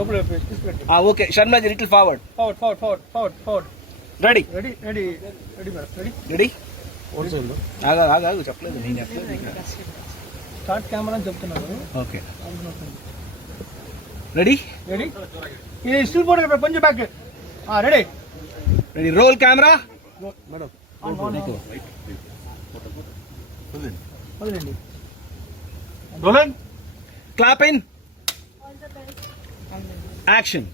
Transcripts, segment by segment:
local face. This way. Okay. Sharmaji, little forward. Forward. Ready. Ready, madam. Ready. Ready? ఆగు చెప్పలేదు నేను Start camera అని చెప్తున్నాను. Okay ready Ready. ఇది still photo కొంచెం back. Ready. Ready roll camera madam. వదిలేండి. Rolling. Clap in action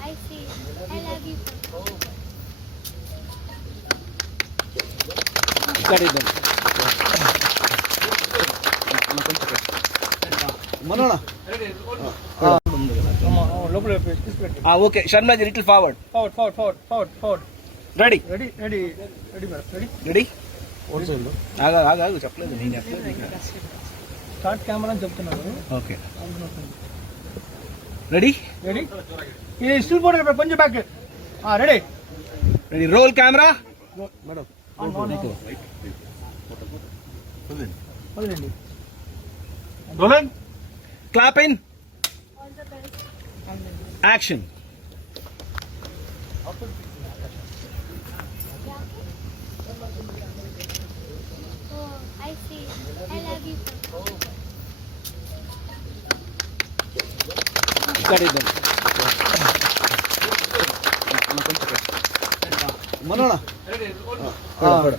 I see. I love you. మనోಣ లోపల face. This way. Okay Sharmaji little forward Forward. Ready Ready, madam. Ready. Ready ఆగు చెప్పలేదు నేను Start camera అని చెప్తున్నాను. Okay ready Ready. ఇది still photo కొంచెం back. Ready. Ready roll camera madam. వదిలేండి. Rolling. Clap in action Oh, I see. I love you. మనోಣ